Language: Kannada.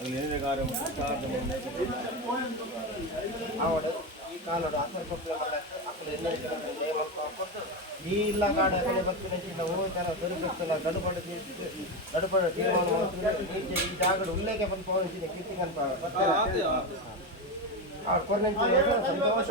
अगले कार्य आवड ಈ ಕಾಲದ ಆಸರ್ ಕೊಪ್ಪಳ ಅಕ್ಕಲೆ ಈ ಇಲ್ಲ ಕಾಡ ಕಡೆ ಬರ್ತೀನಿ ನಾವು ತರ ದೊರಕುತ್ತಲ್ಲ ಗಡುಬಡ ತೀರ್ಮಾನ ಮಾಡ್ತೀವಿ ಈ ಜಾಗದ ಉಲ್ಲೇಖ ಬಂದು ಪೋಣಿಸಿದೆ ಕಿತ್ತಿಂಗ್ ಅಂತ ಆ ಕೊನೆಂಚಿ ಸಂತೋಷ